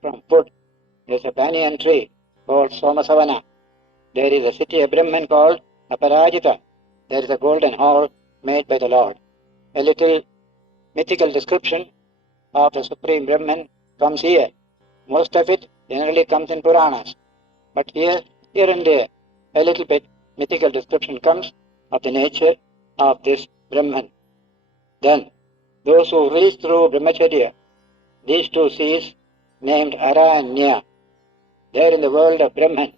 from food. There is a banyan tree called Somasavana. There is a city of Brahman called Aparajita. There is a golden hall made by the Lord. A little mythical description of the Supreme Brahman comes here. Most of it generally comes in Puranas. But here and there, a little bit mythical description comes of the nature of this Brahman. Then, those who reach through Brahmacharya, these two seas named Ara and Nya, they are in the world of Brahman.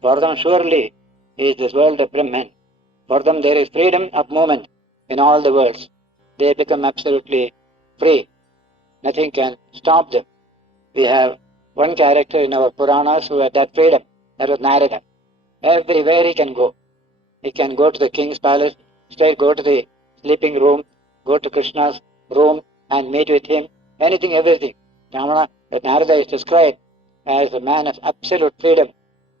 For them surely is this world of Brahman. For them there is freedom of movement in all the worlds. They become absolutely free. Nothing can stop them. We have one character in our Puranas who had that freedom. That was Narada. Everywhere he can go. He can go to the king's palace, straight go to the sleeping room, go to Krishna's room and meet with him. Anything, everything. Narada is described as a man of absolute freedom.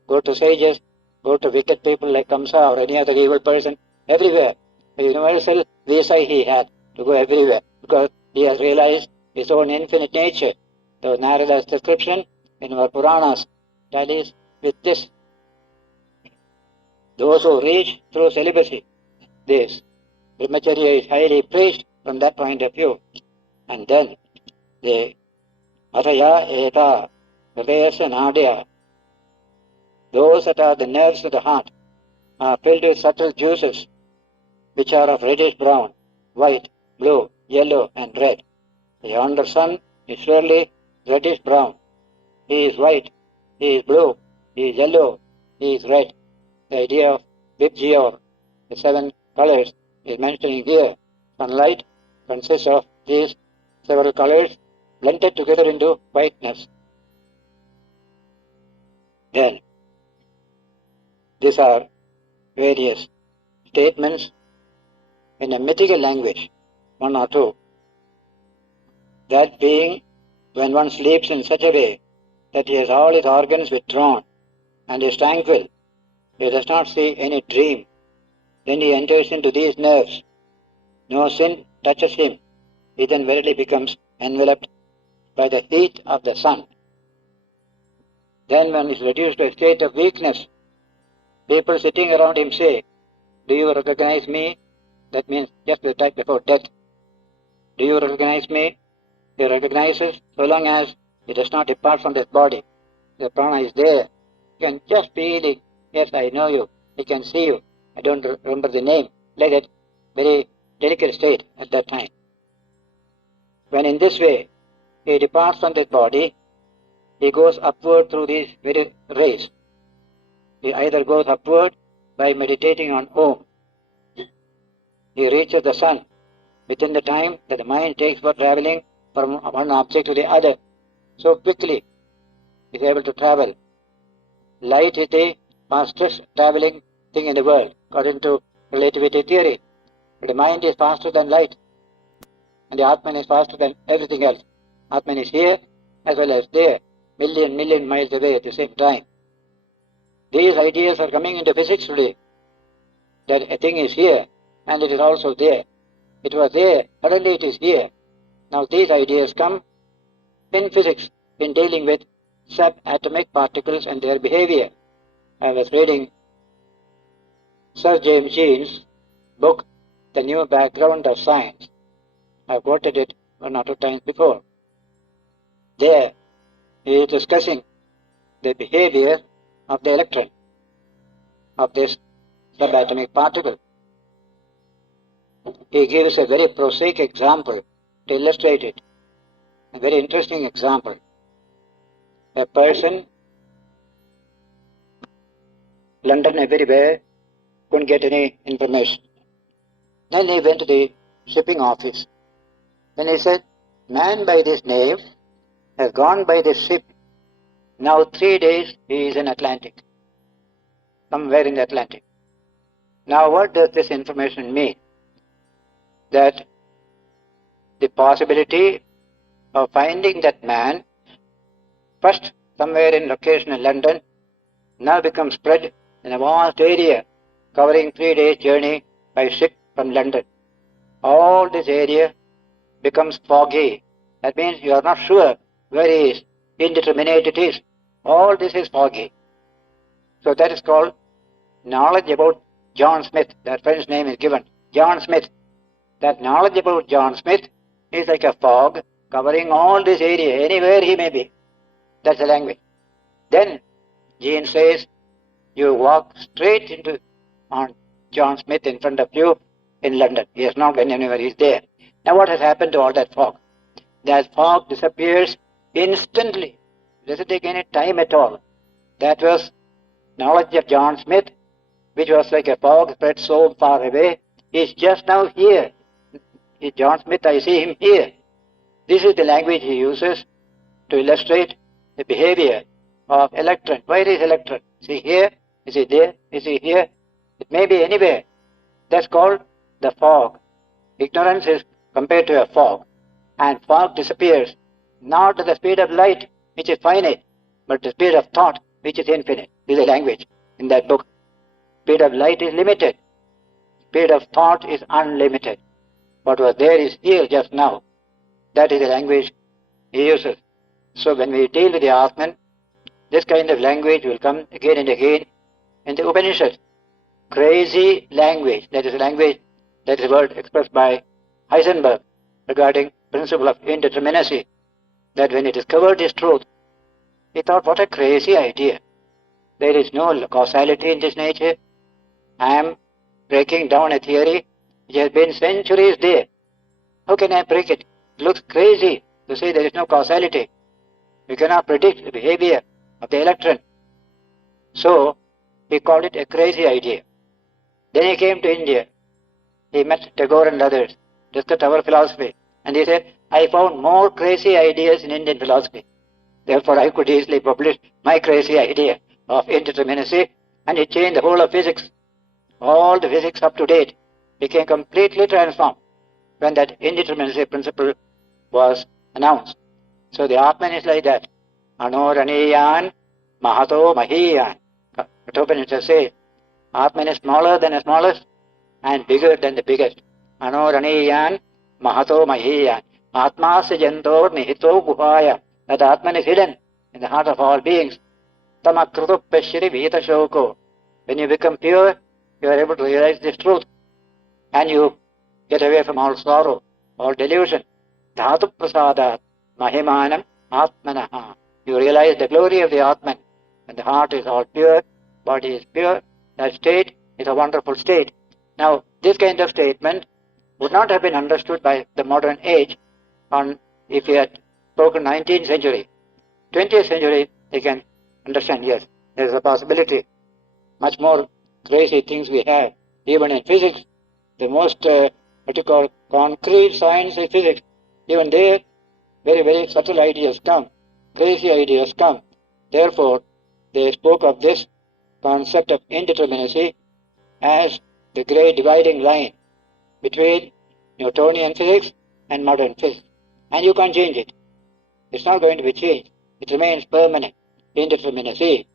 Go to sages, go to wicked people like Kamsa or any other evil person, everywhere. The universal visa he had to go everywhere because he has realized his own infinite nature. So Narada's description in our Puranas tallies with this. Those who reach through celibacy, this Brahmacharya is highly praised from that point of view. And then the Ataya Eta Hridayasya Nadya, those that are the nerves of the heart are filled with subtle juices which are of reddish brown, white, blue, yellow and red. The yonder sun is surely reddish brown. He is white, he is blue, he is yellow, he is red. The idea of Vibji or the 7 colors is mentioning here. Sunlight consists of these several colors blended together into whiteness. Then, these are various statements in a mythical language, one or two. That being, when one sleeps in such a way that he has all his organs withdrawn and is tranquil, he does not see any dream, then he enters into these nerves. No sin touches him. He then verily becomes enveloped by the heat of the sun. Then when he is reduced to a state of weakness, people sitting around him say, "Do you recognize me?" That means just the type before death. "Do you recognize me?" He recognizes so long as he does not depart from this body. The prana is there. He can just feel it. "Yes, I know you." He can see you. "I don't remember the name." Like that, very delicate state at that time. When in this way he departs from this body, he goes upward through these very rays. He either goes upward by meditating on Om. He reaches the sun within the time that the mind takes for traveling from one object to the other. So quickly he is able to travel. Light is the fastest traveling thing in the world, according to relativity theory. But the mind is faster than light, and the Atman is faster than everything else. Atman is here as well as there, million miles away at the same time. These ideas are coming into physics today, that a thing is here and it is also there. It was there, suddenly it is here. Now these ideas come in physics, in dealing with subatomic particles and their behavior. I was reading Sir James Jean's book, The New Background of Science. I quoted it 1 or 2 times before. There he is discussing the behavior of the electron, of this subatomic particle. He gives a very prosaic example to illustrate it, a very interesting example. A person, London everywhere, couldn't get any information. Then he went to the shipping office. Then he said, "Man by this name has gone by this ship. Now 3 days he is in Atlantic, somewhere in the Atlantic." Now what does this information mean? That the possibility of finding that man, first somewhere in location in London, now becomes spread in a vast area, covering 3 days journey by ship from London. All this area becomes foggy. That means you are not sure where he is. indeterminate it is. All this is foggy. So that is called knowledge about John Smith. That friend's name is given, John Smith. That knowledge about John Smith is like a fog covering all this area, anywhere he may be. That's the language. Then Jean says, you walk straight into on John Smith in front of you in London. He has not gone anywhere, he's there. Now what has happened to all that fog? That fog disappears instantly. It doesn't take any time at all. That was knowledge of John Smith, which was like a fog spread so far away, is just now here. John Smith, I see him here. This is the language he uses to illustrate the behavior of electron. Where is electron? Is he here? Is he there? Is he here? It may be anywhere. That's called the fog. Ignorance is compared to a fog. And fog disappears not at the speed of light, which is finite, but the speed of thought, which is infinite. This is the language in that book. Speed of light is limited. Speed of thought is unlimited. What was there is here just now. That is the language he uses. So when we deal with the Atman, this kind of language will come again and again in the Upanishads. Crazy language, that is a language, that is a word expressed by Heisenberg regarding principle of indeterminacy, that when he discovered his truth, he thought, what a crazy idea. There is no causality in this nature. I am breaking down a theory which has been centuries there. How can I break it? It looks crazy to say there is no causality. We cannot predict the behavior of the electron. So, he called it a crazy idea. Then he came to India. He met Tagore and others, discussed our philosophy, and he said, I found more crazy ideas in Indian philosophy. Therefore, I could easily publish my crazy idea of indeterminacy, and it changed the whole of physics. All the physics up to date became completely transformed when that indeterminacy principle was announced. So the Atman is like that. Anoraniyan mahato mahiyan. Upanishad says, Atman is smaller than the smallest and bigger than the biggest. Anoraniyan mahato mahiyan. Atmasya jantor nihito guhaya. That Atman is hidden in the heart of all beings. Tamakrutu peshri vita shoko. When you become pure, you are able to realize this truth. And you get away from all sorrow, all delusion. Dhatu prasadat mahimanam atmanaha. You realize the glory of the Atman. When the heart is all pure, body is pure, that state is a wonderful state. Now, this kind of statement would not have been understood by the modern age if he had spoken 19th century. 20th century, they can understand, yes, there is a possibility. Much more crazy things we have. Even in physics, the most, concrete science is physics. Even there, very, very subtle ideas come. Crazy ideas come. Therefore, they spoke of this concept of indeterminacy as the great dividing line between Newtonian physics and modern physics. And you can't change it. It's not going to be changed. It remains permanent. Indeterminacy.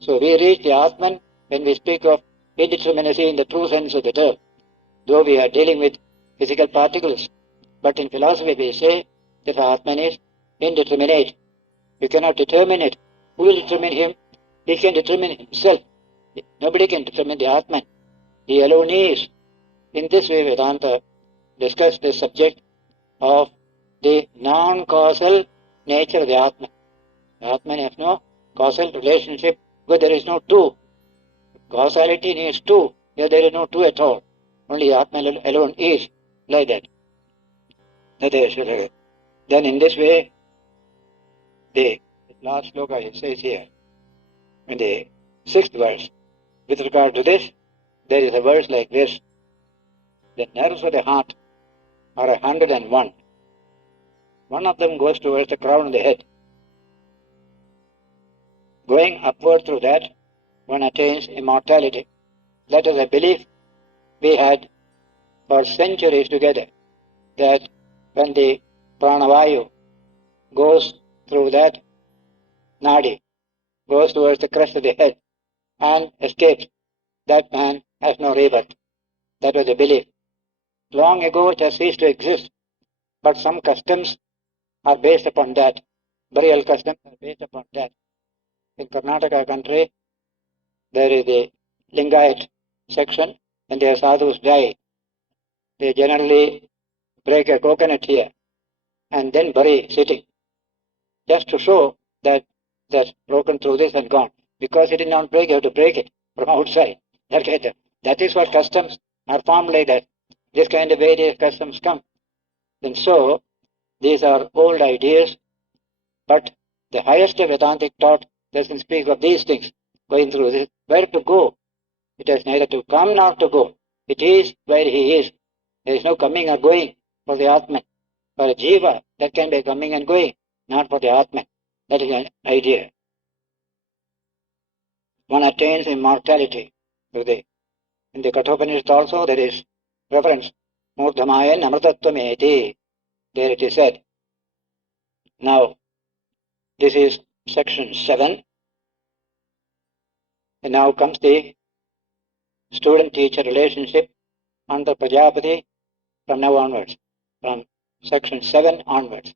So we reach the Atman when we speak of indeterminacy in the true sense of the term, though we are dealing with physical particles. But in philosophy we say that Atman is indeterminate. You cannot determine it. Who will determine him? He can determine himself. Nobody can determine the Atman. He alone is. In this way, Vedanta discussed the subject of the non-causal nature of the Atman. The Atman has no causal relationship because there is no two. Causality needs two. Here there is no two at all. Only the Atman alone is like that. Then in this way, the last sloka it says here, in the 6th verse, with regard to this, there is a verse like this: the nerves of the heart are 101. One of them goes towards the crown of the head. Going upward through that, one attains immortality. That is a belief we had for centuries together, that when the pranavayu goes through that nadi, goes towards the crest of the head and escapes, that man has no rebirth. That was a belief. Long ago it has ceased to exist, but some customs are based upon that. burial customs are based upon that. In Karnataka country, there is a Lingayat section. When their sadhus die, they generally break a coconut here and then bury sitting, just to show that that's broken through this and gone. Because it did not break, you have to break it from outside. That is what customs are formed like that. This kind of various customs come. And so, these are old ideas, but the highest Vedantic thought doesn't speak of these things. Going through this, where to go? It is neither to come nor to go. It is where he is. There is no coming or going for the Atman. For a Jiva, that can be coming and going, not for the Atman. That is an idea. One attains immortality. In the Kathopanishad also there is reference. Murdhamayan amritatvameti. There it is said. Now, this is section 7. And now comes the student-teacher relationship under Prajapati from now onwards, from section 7 onwards.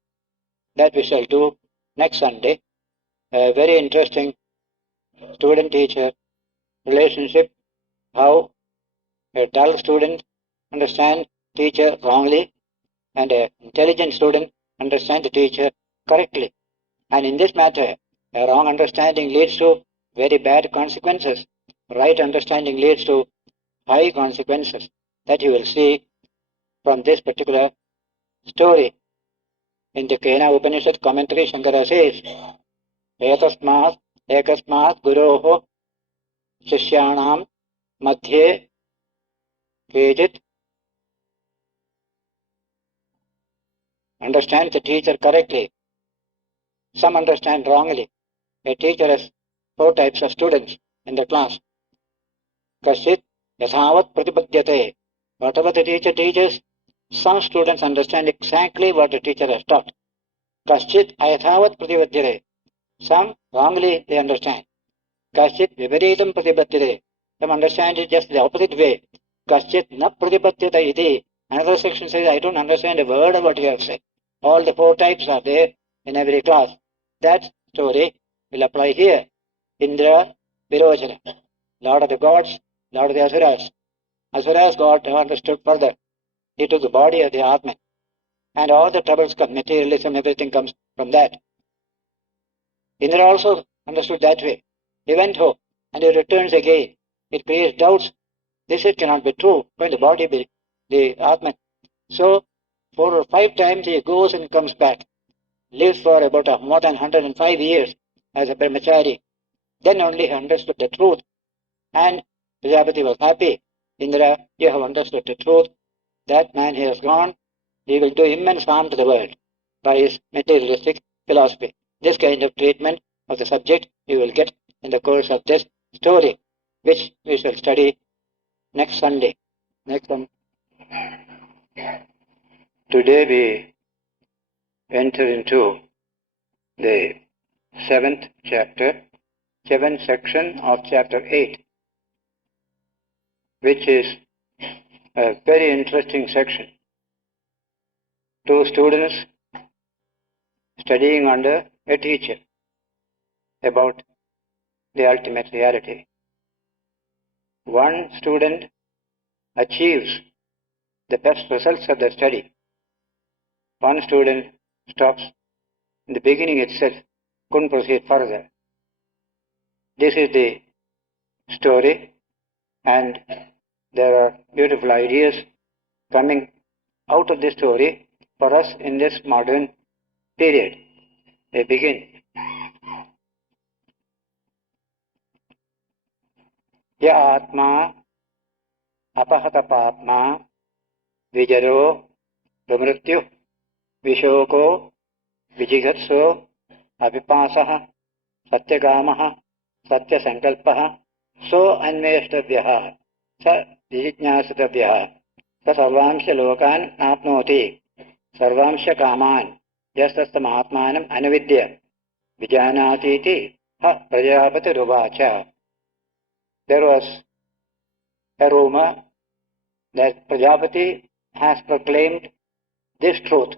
That we shall do next Sunday. A very interesting student-teacher relationship, how a dull student understands teacher wrongly and an intelligent student understands the teacher correctly. And in this matter, a wrong understanding leads to very bad consequences. Right understanding leads to high consequences. That you will see from this particular story. In the Chandogya Upanishad commentary, Shankara says, Ekasmat Guroho Shishyanam Madhye Kejit understands the teacher correctly. Some understand wrongly. A teacher has 4 types of students in the class. Kashit Yathavat Pratipadyate. Whatever the teacher teaches, some students understand exactly what the teacher has taught. Kashit Ayathavat Pratipadyate. Some wrongly they understand. Kashit Viparitam Pratipadyate. Some understand it just the opposite way. Kashit Na Pratipadyata iti. Another section says, I don't understand a word of what you have said. All the 4 types are there in every class. That story will apply here. Indra Virojana, Lord of the gods, Lord of the Asuras. Asuras got understood further. He took the body of the Atman. And all the troubles come, materialism, everything comes from that. Indra also understood that way. He went home and he returns again. It creates doubts. This it cannot be true. When the body be the Atman. So 4 or 5 times he goes and comes back. Lives for about more than 105 years as a brahmachari. Then only he understood the truth. And Prajapati was happy. Indra, you have understood the truth. That man he has gone. He will do immense harm to the world by his materialistic philosophy. This kind of treatment of the subject you will get in the course of this story, which we shall study next Sunday. Today we enter into the 7th chapter, 7th section of chapter 8, which is a very interesting section. 2 students studying under a teacher about the ultimate reality. One student achieves the best results of the study. One student stops in the beginning itself, couldn't proceed further. This is the story, and there are beautiful ideas coming out of this story for us in this modern period. They begin. Ya Atma apahata papma vijaro vimrityu vishoko vijigatso avipasaha satyagamaha satyasankalpaha so anveshtavyaha sa vijijñāsitavyaha sa sarvānsya lokan apnoti sarvānsya kaman yastastam atmanam anavidya vijanātīti ha prajāpati ruvacha. There was a rumor that Prajapati has proclaimed this truth.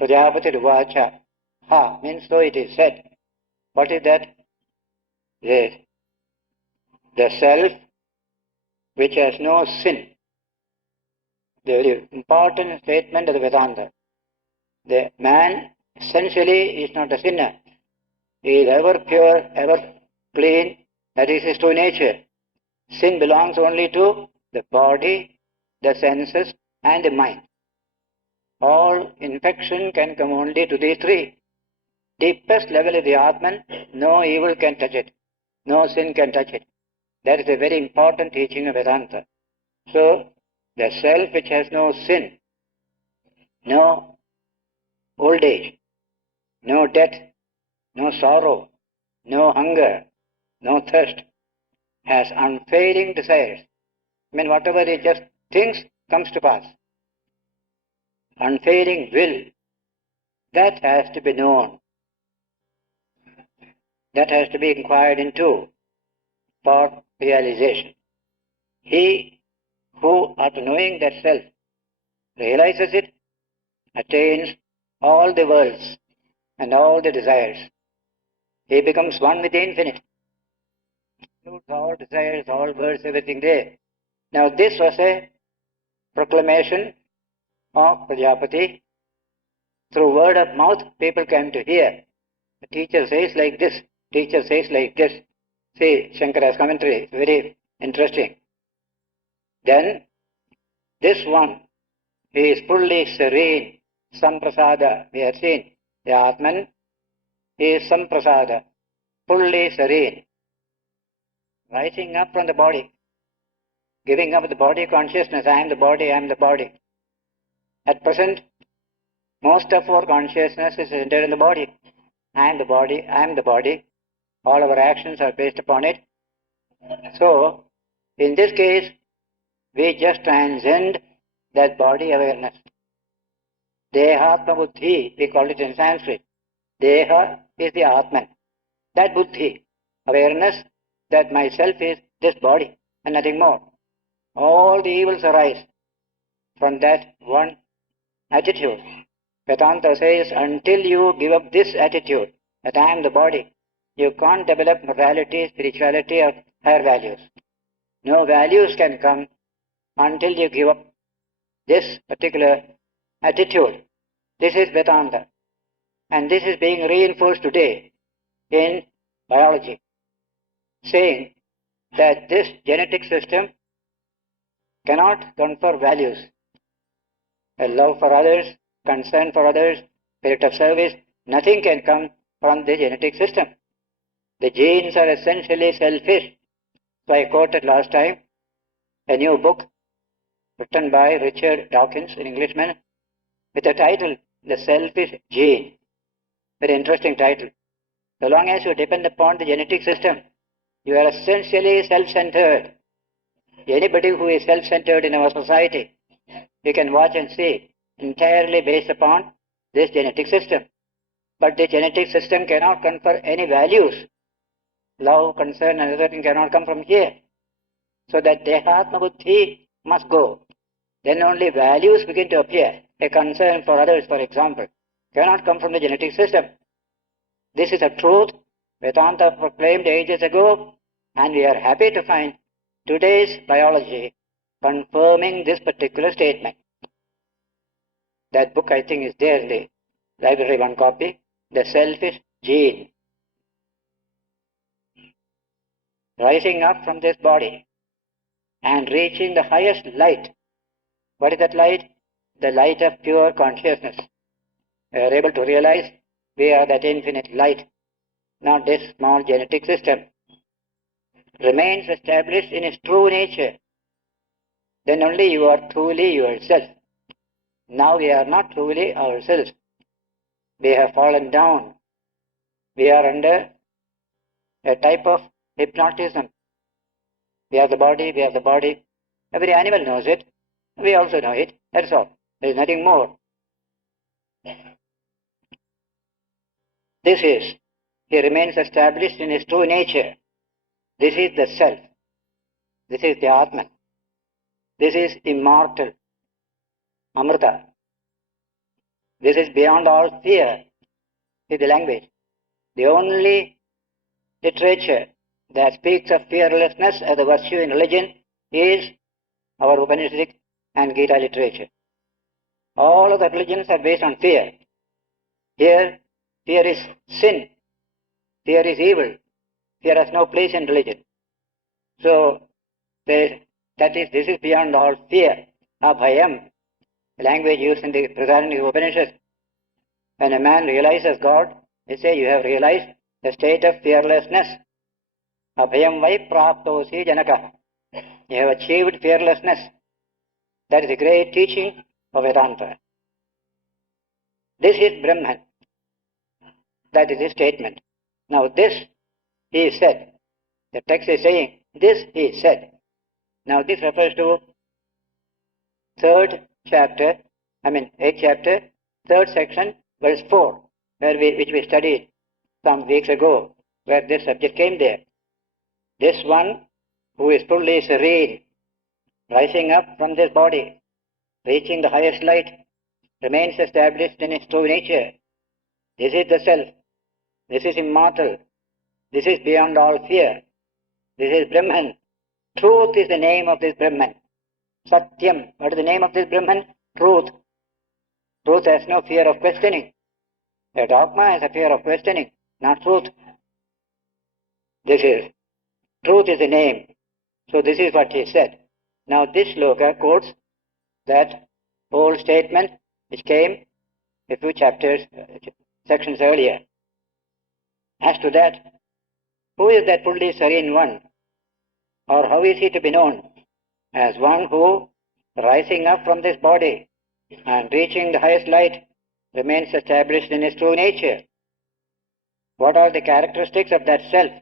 Prajapati ruvacha Ha means so it is said. What is that? Yes. The self which has no sin. The very important statement of the Vedanta. The man essentially is not a sinner. He is ever pure, ever clean. That is his true nature. Sin belongs only to the body, the senses, and the mind. All infection can come only to these three. Deepest level of the Atman, no evil can touch it. No sin can touch it. That is a very important teaching of Vedanta. So, the self which has no sin, no old age, no death, no sorrow, no hunger, no thirst, has unfailing desires. I mean, whatever he just thinks comes to pass. Unfailing will, that has to be known. That has to be inquired into for realization. He who, after knowing that self, realizes it, attains all the worlds and all the desires. He becomes one with the infinite. Includes all desires, all worlds, everything there. Now this was a proclamation of Prajapati. Through word of mouth, people came to hear. The teacher says like this, teacher says like this. See, Shankara's commentary is very interesting. Then, this one, he is fully serene, samprasada. We have seen the Atman, he is samprasada, fully serene, rising up from the body, giving up the body consciousness. I am the body, I am the body. At present, most of our consciousness is centered in the body. I am the body, I am the body. All our actions are based upon it. So, in this case, we just transcend that body awareness. Dehatma buddhi, we call it in Sanskrit. Deha is the Atman. That buddhi, awareness that myself is this body and nothing more. All the evils arise from that one attitude. Vedanta says, until you give up this attitude, that I am the body, you can't develop morality, spirituality, or higher values. No values can come until you give up this particular attitude. This is Vedanta. And this is being reinforced today in biology, saying that this genetic system cannot confer values. A love for others, concern for others, spirit of service, nothing can come from the genetic system. The genes are essentially selfish. So I quoted last time a new book written by Richard Dawkins, an Englishman, with the title, The Selfish Gene. Very interesting title. So long as you depend upon the genetic system, you are essentially self-centered. Anybody who is self-centered in our society, you can watch and see, entirely based upon this genetic system. But the genetic system cannot confer any values. Love, concern, and other thing cannot come from here. So that Dehatma buddhi must go. Then only values begin to appear. A concern for others, for example, cannot come from the genetic system. This is a truth Vedanta proclaimed ages ago, and we are happy to find today's biology confirming this particular statement. That book, I think, is there in the library, one copy, The Selfish Gene. Rising up from this body and reaching the highest light. What is that light? The light of pure consciousness. We are able to realize we are that infinite light, not this small genetic system. Remains established in its true nature. Then only you are truly yourself. Now we are not truly ourselves. We have fallen down. We are under a type of hypnotism. We are the body, we are the body. Every animal knows it. We also know it. That's all. There is nothing more. This is, he remains established in his true nature. This is the self. This is the Atman. This is immortal. Amrita. This is beyond all fear. is the language. The only literature that speaks of fearlessness as a virtue in religion is our Upanishadic and Gita literature. All other religions are based on fear. Here, fear is sin. Fear is evil. Fear has no place in religion. So, this is beyond all fear. Abhayam, the language used in the brihadaranyaka Upanishad. When a man realizes God, they say you have realized the state of fearlessness. Abhayam vai praptosi janaka. You have achieved fearlessness. That is the great teaching of Vedanta. This is Brahman. That is his statement. Now this he said. The text is saying, this he said. Now this refers to 8th chapter, 3rd section, verse 4, which we studied some weeks ago, where this subject came there. This one who is fully serene, rising up from this body, reaching the highest light, remains established in its true nature. This is the self. This is immortal. This is beyond all fear. This is Brahman. Truth is the name of this Brahman. Satyam. What is the name of this Brahman? Truth. Truth has no fear of questioning. A dogma has a fear of questioning, not truth. Truth is the name. So this is what he said. Now this shloka quotes that whole statement which came a few sections earlier. As to that, who is that fully serene one? Or how is he to be known? As one who, rising up from this body and reaching the highest light, remains established in his true nature. What are the characteristics of that self,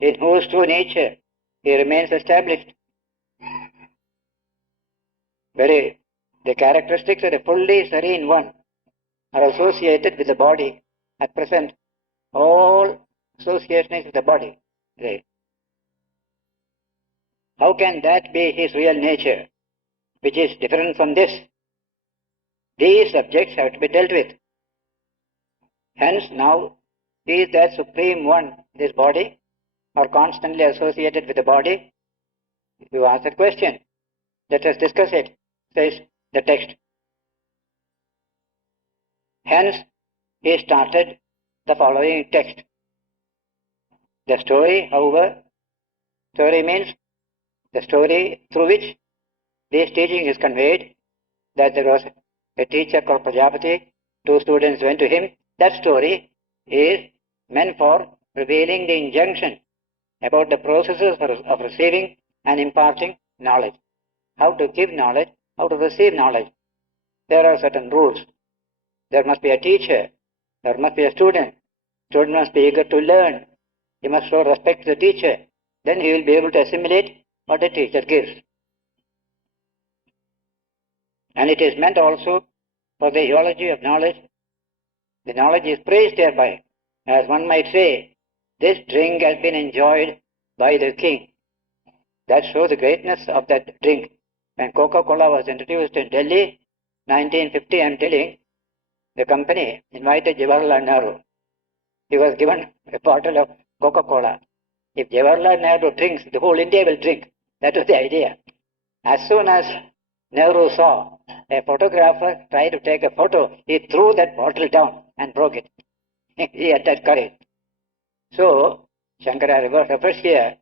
in whose true nature he remains established? The characteristics of the fully serene one are associated with the body. At present, all association is with the body. How can that be his real nature, which is different from this? These subjects have to be dealt with. Hence, now, is that supreme one, this body, or constantly associated with the body? You ask that question. Let us discuss it, says the text. Hence, he started the following text. The story, however, story means the story through which this teaching is conveyed, that there was a teacher called Prajapati, 2 students went to him. That story is meant for revealing the injunction about the processes of receiving and imparting knowledge. How to give knowledge, how to receive knowledge. There are certain rules. There must be a teacher. There must be a student. Student must be eager to learn. He must show respect to the teacher. Then he will be able to assimilate what the teacher gives. And it is meant also for the eulogy of knowledge. The knowledge is praised thereby. As one might say, this drink has been enjoyed by the king. That shows the greatness of that drink. When Coca-Cola was introduced in Delhi, 1950, I am telling, the company invited Jawaharlal Nehru. He was given a bottle of Coca-Cola. If Jawaharlal Nehru drinks, the whole India will drink. That was the idea. As soon as Nehru saw a photographer try to take a photo, he threw that bottle down and broke it. He had that courage. So, Shankara refers here,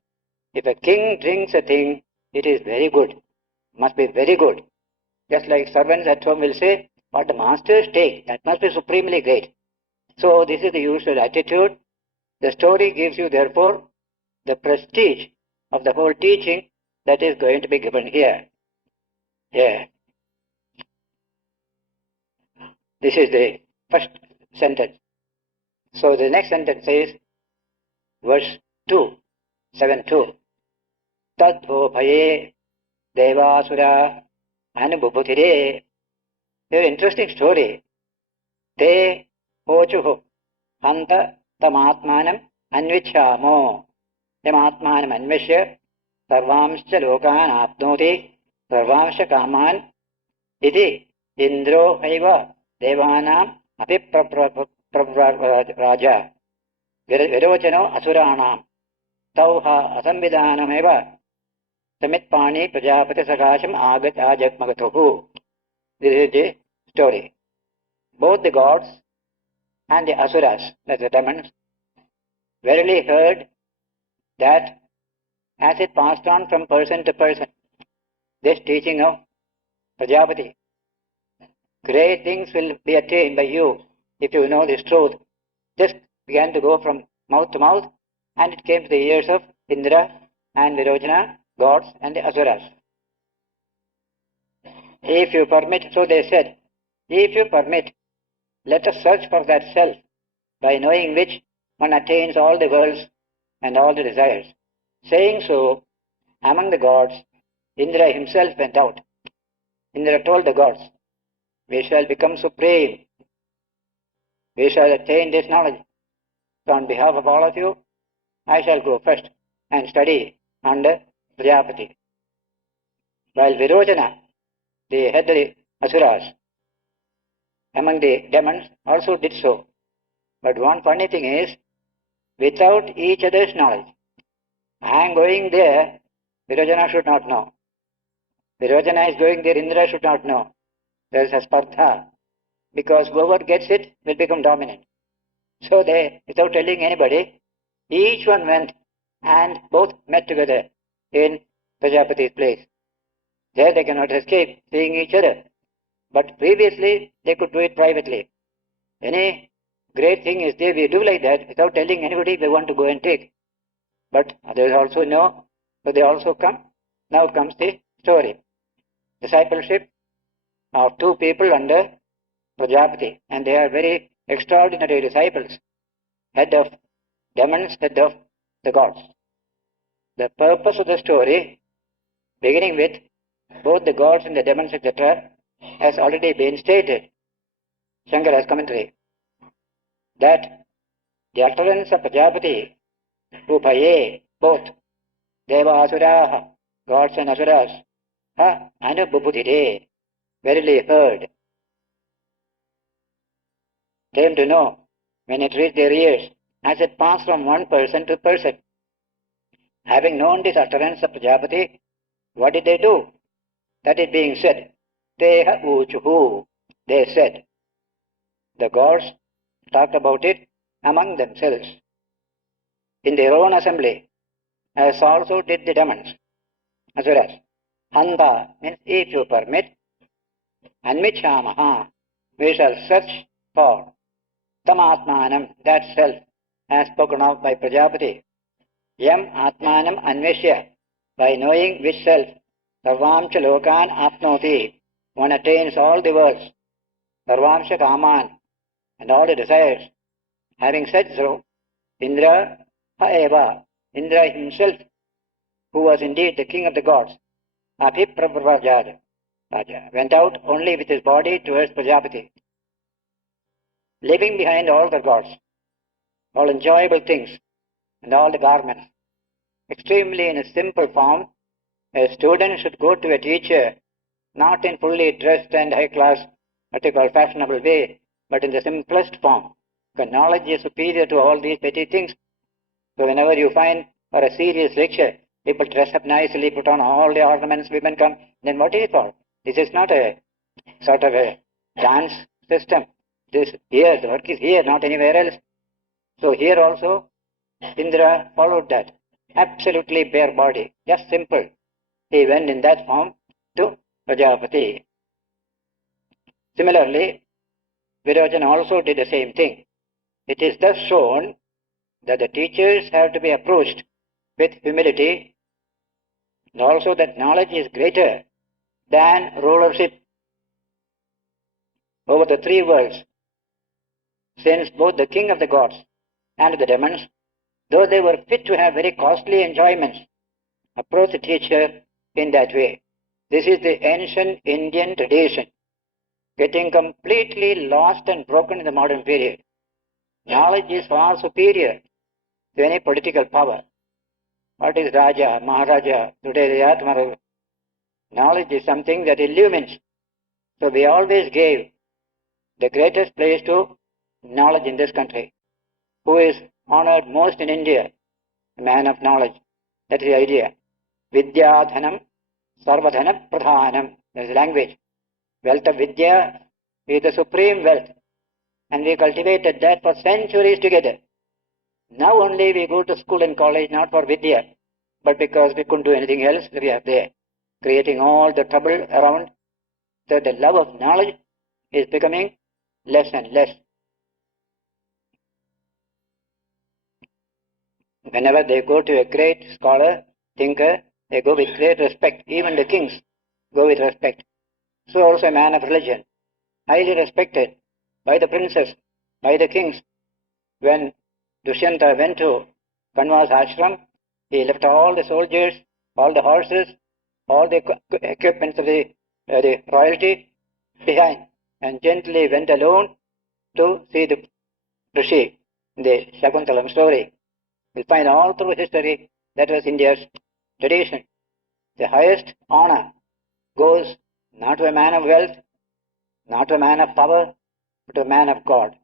if a king drinks a thing, it is very good. Must be very good. Just like servants at home will say, what the masters take, that must be supremely great. So, this is the usual attitude. The story gives you, therefore, the prestige of the whole teaching that is going to be given here. Yeah. This is the first sentence. So the next sentence says, verse 2, 7-2. Tadho bhaye devasura anubhutire. Very interesting story. Te hochuhu hanta tamatmanam anvichamo. Tamatmanam anvishya sarvamscha lokan apnoti sarvamscha kaman iti indro haiva devanam apipraprabhu Raja Virojano Asuranam Tauha Asamvidanameva Samitpani Prajapati Sakasham Agat Ajagmagatohu. This is the story. Both the gods and the asuras, that's the demons, verily heard that as it passed on from person to person, this teaching of Prajapati, great things will be attained by you if you know this truth. This began to go from mouth to mouth, and it came to the ears of Indra and Virojana, gods and the asuras. If you permit, so they said, if you permit, let us search for that self, by knowing which one attains all the worlds and all the desires. Saying so, among the gods, Indra himself went out. Indra told the gods, we shall become supreme. We shall attain this knowledge. So on behalf of all of you, I shall go first and study under Prajapati. While Virojana, the head of the asuras, among the demons, also did so. But one funny thing is, without each other's knowledge. I am going there, Virojana should not know. Virojana is going there, Indra should not know. There is a spardha, because whoever gets it will become dominant. So they, without telling anybody, each one went and both met together in Prajapati's place. There they cannot escape seeing each other. But previously they could do it privately. Any great thing is there, we do like that, without telling anybody we want to go and take. But others also know, so they also come. Now comes the story. Discipleship of two people under Prajapati, and they are very extraordinary disciples. Head of demons, head of the gods. The purpose of the story, beginning with both the gods and the demons, etc., has already been stated. Shankara's commentary. That the utterance of Prajapati, Upaye, both, Deva Asuraha, gods and asuras, Anubhuputide, verily heard, came to know when it reached their ears, as it passed from one person to person. Having known this utterance of Prajapati, what did they do? That is being said, Teha Uchuhu, they said. The gods talked about it among themselves, in their own assembly, as also did the demons, asuras. Handa means if you permit, Anmichamaha, we shall search for Tamatmanam, that self, as spoken of by Prajapati. Yam Atmanam Anvishya, by knowing which self, Sarvamcha Lokan Apnoti, one attains all the worlds, Sarvamcha Kaman, and all the desires. Having said so, Indra Haeva, Indra himself, who was indeed the king of the gods, Abhipravrajada, went out only with his body towards Prajapati, leaving behind all the gods, all enjoyable things, and all the garments. Extremely in a simple form, a student should go to a teacher, not in fully dressed and high-class, what you call fashionable way, but in the simplest form. Because knowledge is superior to all these petty things. So whenever you find for a serious lecture, people dress up nicely, put on all the ornaments, women come, then what is it for? This is not a sort of a dance system. This here, the work is here, not anywhere else. So here also, Indra followed that. Absolutely bare body, just simple. He went in that form to Prajapati. Similarly, Virojana also did the same thing. It is thus shown that the teachers have to be approached with humility, and also that knowledge is greater than rulership over the three worlds, since both the king of the gods and the demons, though they were fit to have very costly enjoyments, approach the teacher in that way. This is the ancient Indian tradition, getting completely lost and broken in the modern period. Knowledge is far superior to any political power. What is Raja, Maharaja, today they are, tomorrow? Knowledge is something that illumines. So we always gave the greatest place to knowledge in this country. Who is honored most in India? A man of knowledge. That is the idea. Vidyadhanam sarvadhana pradhanam. That is the language. Wealth of Vidya is the supreme wealth. And we cultivated that for centuries together. Now only we go to school and college not for Vidya, but because we couldn't do anything else, we are there, creating all the trouble around. So the love of knowledge is becoming less and less. Whenever they go to a great scholar, thinker, they go with great respect. Even the kings go with respect. So also a man of religion, highly respected by the princes, by the kings. When Dushyanta went to Kanva's ashram, he left all the soldiers, all the horses, all the equipments of the royalty behind, and gently went alone to see the Rishi, the Shakuntalam story. You'll find all through history that was India's tradition. The highest honor goes not to a man of wealth, not to a man of power, but to a man of God,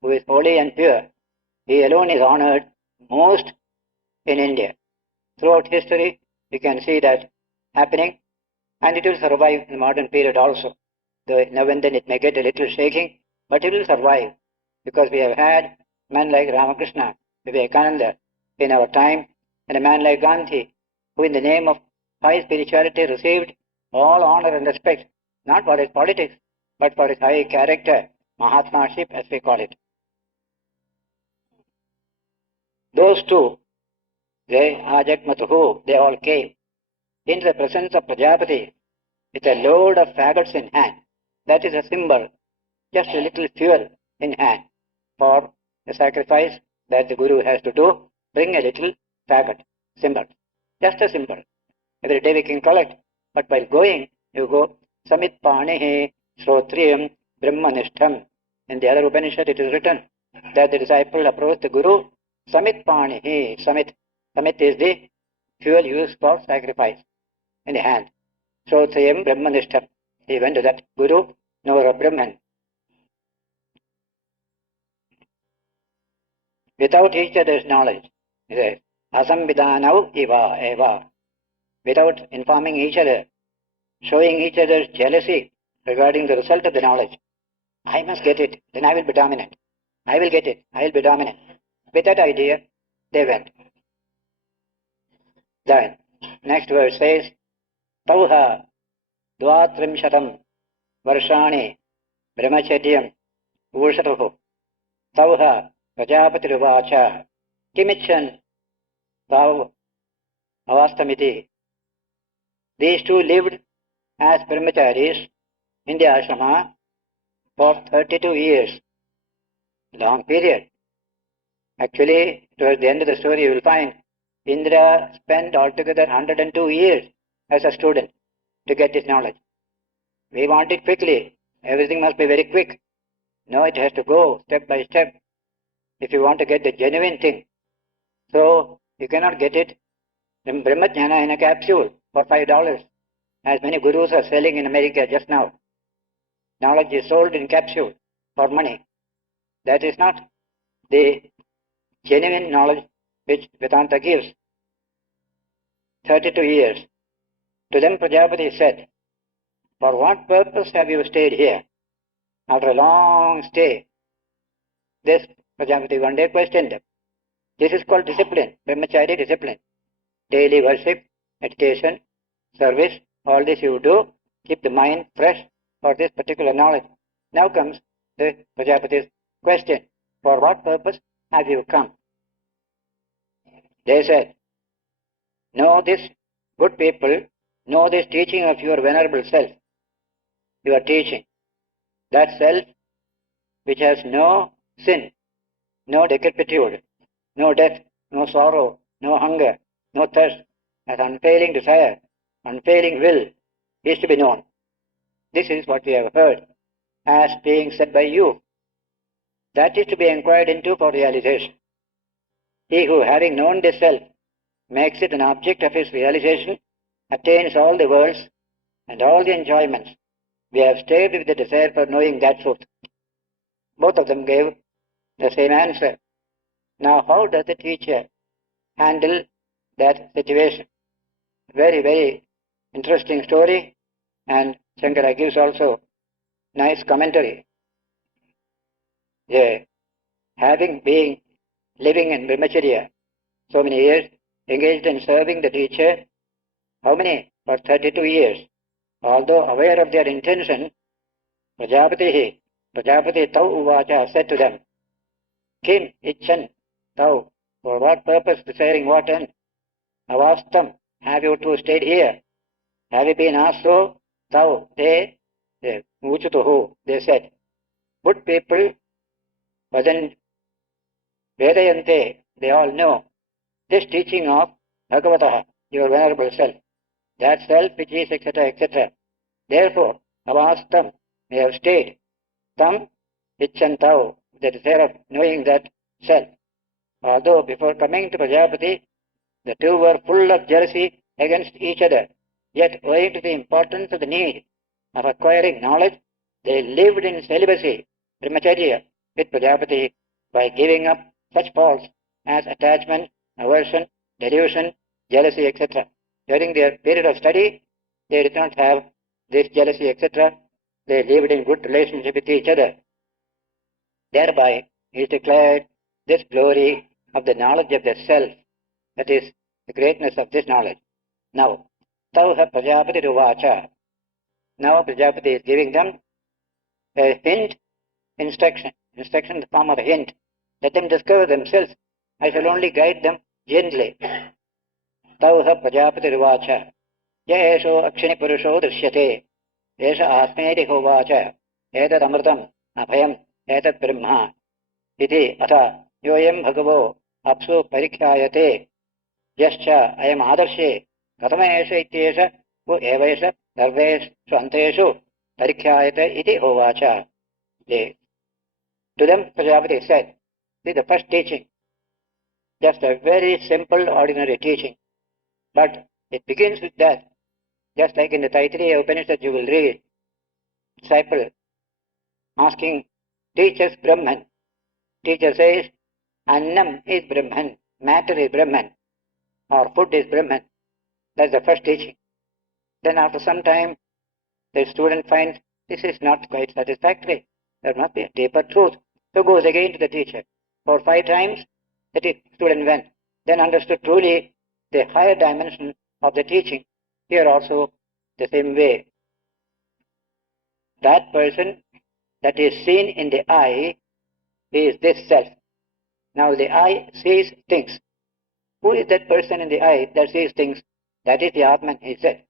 who is holy and pure. He alone is honored most in India. Throughout history, you can see that happening, and it will survive in the modern period also. Though now and then it may get a little shaking, but it will survive, because we have had men like Ramakrishna, Vivekananda in our time, and a man like Gandhi, who in the name of high spirituality received all honor and respect, not for his politics, but for his high character, Mahatmaship as we call it. Those two, they all came into the presence of Prajapati with a load of faggots in hand. That is a symbol, just a little fuel in hand for the sacrifice that the Guru has to do. Bring a little faggot, symbol, just a symbol. Every day we can collect, but while going, you go Samit Panihi Shrotriyam Brahmanishtam. In the other Upanishad it is written that the disciple approached the Guru Samit Panihi. Samit is the fuel used for sacrifice in the hand. Shrotriyam Brahmanishtam. He went to that Guru, knower of Brahman. Without each other's knowledge, Asamvidanav eva. Without informing each other, showing each other's jealousy regarding the result of the knowledge. I must get it, then I will be dominant. I will get it, I will be dominant. With that idea, they went. Then, next verse says, Tauha Dvatrimshatam Varshani Brahmacharyam Ushatuhu Tauha Prajapatiruvacha Kimichan Tav Avastamiti. These two lived as brahmacharis in the ashrama for 32 years. Long period. Actually, towards the end of the story, you will find Indra spent altogether 102 years as a student to get this knowledge. We want it quickly. Everything must be very quick. No, it has to go step by step if you want to get the genuine thing. So, you cannot get it in Brahmajnana in a capsule for $5, as many gurus are selling in America just now. Knowledge is sold in capsule for money. That is not the genuine knowledge which Vedanta gives. 32 years. To them Prajapati said, for what purpose have you stayed here? After a long stay, this Prajapati one day questioned them. This is called discipline, brahmachari discipline. Daily worship, meditation, service, all this you do, keep the mind fresh for this particular knowledge. Now comes the Prajapati's question. For what purpose have you come? They said, know this, good people, know this teaching of your venerable self. Your teaching. That self which has no sin, no decrepitude, no death, no sorrow, no hunger, no thirst, has unfailing desire, unfailing will, is to be known. This is what we have heard as being said by you. That is to be inquired into for realization. He who, having known this self, makes it an object of his realization, attains all the worlds and all the enjoyments. We have stayed with the desire for knowing that truth. Both of them gave The same answer. Now, how does the teacher handle that situation? Very, very interesting story, and Shankara gives also nice commentary. Yeah. Having been living in brahmacharya so many years, engaged in serving the teacher, how many? For 32 years. Although aware of their intention, Prajapati Tau Uvacha said to them, Kim Ichan Tau, for what purpose, desiring what end? Avastam, have you two stayed here? Have you been asked so? Tau, they said, good people, Vajan Vedayante, they all know this teaching of Bhagavataha, your venerable self, that self which is, etc., etc. Therefore, avastam, they have stayed. Tam, ichantau, the desire of knowing that self. Although before coming to Prajapati, the two were full of jealousy against each other, yet owing to the importance of the need of acquiring knowledge, they lived in celibacy, brahmacharya, with Prajapati by giving up such faults as attachment, aversion, delusion, jealousy, etc. During their period of study, they did not have this jealousy, etc. They lived in good relationship with each other. Thereby is declared this glory of the knowledge of the self, that is, the greatness of this knowledge. Now, Tauha Prajapati Ruvacha. Now Prajapati is giving them a hint, instruction in the form of a hint. Let them discover themselves. I shall only guide them gently. Tauha Prajapati Ruvacha. Ya esho akshini purusho drishyate. Esha asmeti hovacha. Etat amritam abhayam etat brahma. Iti atha yoyam bhagavo apsu parikhyayate. Yascha ayam adarshe. Katama esha ityesha u evesha sarveshu anteshu parikhyayate iti hovacha. To them Prajapati said, see the first teaching, just a very simple ordinary teaching. But it begins with that. Just like in the Taittiriya Upanishad you will read, disciple asking, teacher's Brahman. Teacher says, Annam is Brahman, matter is Brahman, or food is Brahman. That's the first teaching. Then after some time, the student finds this is not quite satisfactory. There must be a deeper truth. So goes again to the teacher. For 5 times, the student went. Then understood truly the higher dimension of the teaching. Here also the same way. That person that is seen in the eye is this self. Now the eye sees things. Who is that person in the eye that sees things? That is the Atman, he said.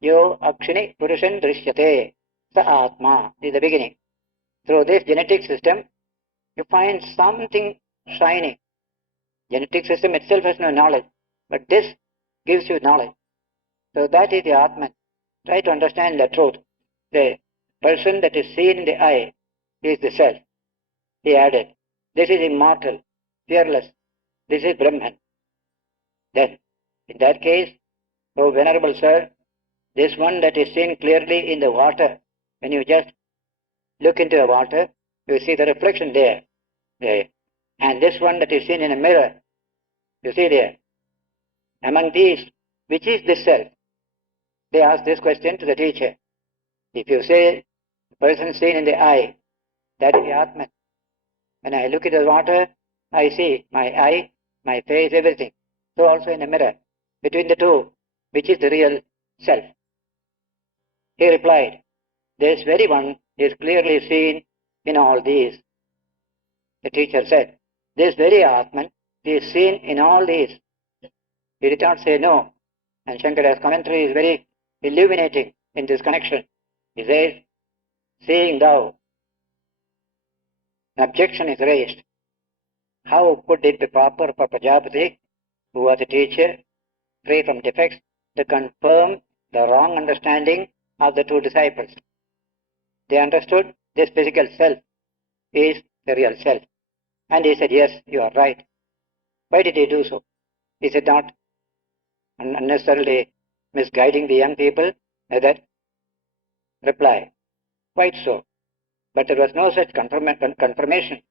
Yo akshini purushan drishyate. Sa Atma is the beginning. Through this genetic system, you find something shining. Genetic system itself has no knowledge, but this gives you knowledge. So that is the Atman. Try to understand the truth. The person that is seen in the eye is the self. He added, this is immortal, fearless. This is Brahman. Then, in that case, oh Venerable Sir, this one that is seen clearly in the water, when you just look into the water, you see the reflection there. And this one that is seen in a mirror, you see there. Among these, which is this self? They ask this question to the teacher. If you say, the person seen in the eye, that is the Atman. When I look at the water, I see my eye, my face, everything. So also in a mirror. Between the two, which is the real self? He replied, this very one is clearly seen in all these. The teacher said, this very Atman is seen in all these. He did not say no. And Shankara's commentary is very illuminating in this connection. He says, seeing thou, an objection is raised. How could it be proper for Prajapati, who was a teacher, free from defects, to confirm the wrong understanding of the 2 disciples? They understood this physical self is the real self. And he said, yes, you are right. Why did he do so? Is it not unnecessarily misguiding the young people? That reply, quite so. But there was no such confirmation.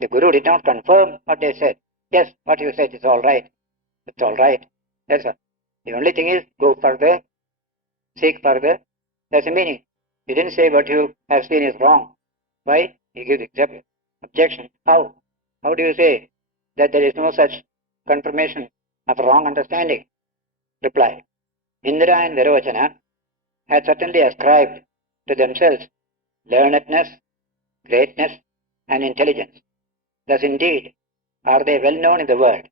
The Guru did not confirm what they said. Yes, what you said is all right. It's all right. That's all. The only thing is, go further, seek further. That's the meaning. He didn't say what you have seen is wrong. Why? He gives objection. How? How do you say that there is no such confirmation of wrong understanding? Reply. Indra and Virochana had certainly ascribed to themselves learnedness, greatness, and intelligence. Thus indeed are they well known in the world.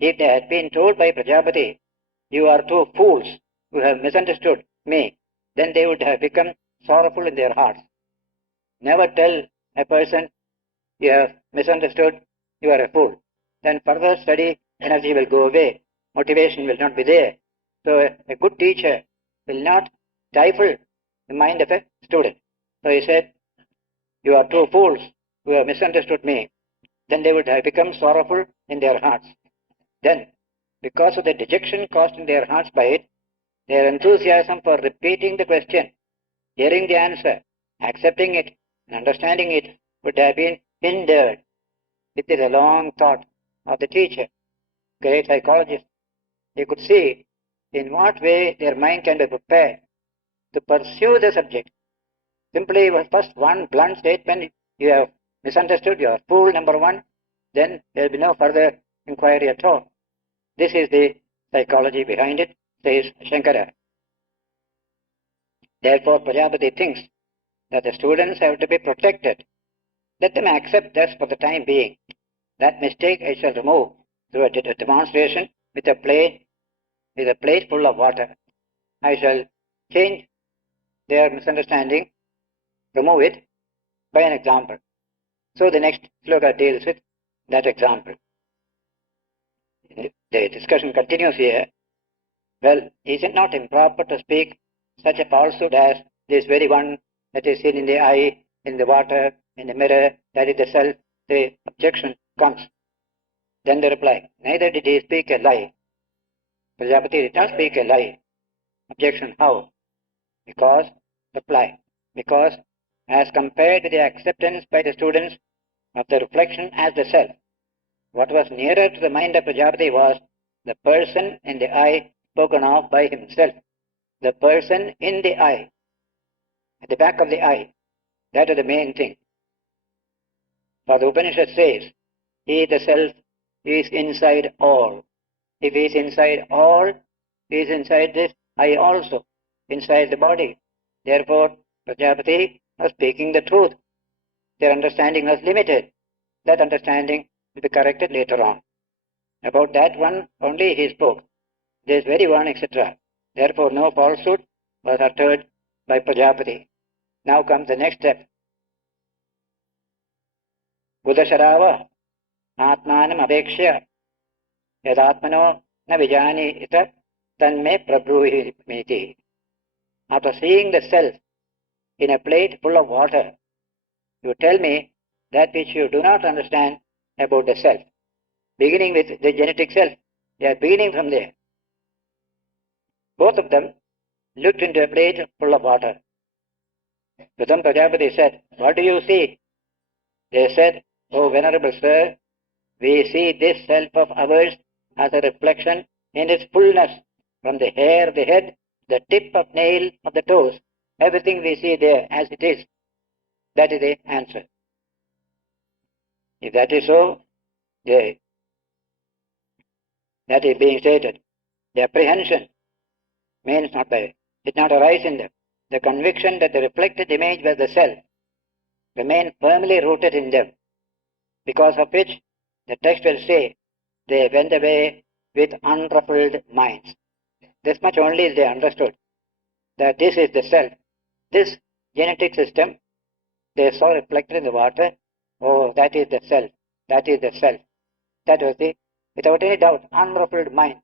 If they had been told by Prajapati, you are two fools who have misunderstood me, then they would have become sorrowful in their hearts. Never tell a person you have misunderstood, you are a fool. Then further study energy will go away, motivation will not be there. So a good teacher will not stifle the mind of a student. So he said, you are two fools who have misunderstood me. Then they would have become sorrowful in their hearts. Then, because of the dejection caused in their hearts by it, their enthusiasm for repeating the question, hearing the answer, accepting it, and understanding it would have been hindered. It is a long thought of the teacher, great psychologist. He could see in what way their mind can be prepared to pursue the subject. Simply first one blunt statement, you have misunderstood, you are fool, number one, then there will be no further inquiry at all. This is the psychology behind it, says Shankara. Therefore, Prajapati thinks that the students have to be protected. Let them accept this for the time being. That mistake I shall remove through a demonstration with a plate full of water. I shall change their misunderstanding, remove it by an example. So the next sloka deals with that example. The discussion continues here. Well, is it not improper to speak such a falsehood as this very one that is seen in the eye, in the water, in the mirror, that is the self? The objection comes. Then the reply, neither did he speak a lie. Prajapati did not speak a lie. Objection, how? Because, reply, because as compared with the acceptance by the students of the reflection as the self, what was nearer to the mind of Prajapati was the person in the eye spoken of by himself. The person in the eye, at the back of the eye, that is the main thing. For the Upanishad says, he the self is inside all. If he is inside all, he is inside this eye also, inside the body. Therefore, Prajapati was speaking the truth. Their understanding was limited. That understanding will be corrected later on. About that one only he spoke. This very one, etc. Therefore, no falsehood was uttered by Prajapati. Now comes the next step. Udasharava atmanam abekshya yadatmano na vijani ita tanme prabhuhi miti. After seeing the self in a plate full of water, you tell me that which you do not understand about the self. Beginning with the genetic self, they are beginning from there. Both of them looked into a plate full of water. Pratham Prajapati said, what do you see? They said, oh Venerable Sir, we see this self of ours as a reflection in its fullness, from the hair of the head, the tip of nail of the toes, everything we see there as it is. That is the answer. If that is so, that is being stated. The apprehension means not by, did not arise in them. The conviction that the reflected image was the self remained firmly rooted in them, because of which the text will say, they went away with unruffled minds. This much only they understood, that this is the self. This genetic system, they saw reflected in the water. Oh, that is the self. That is the self. That was the, without any doubt, unruffled mind.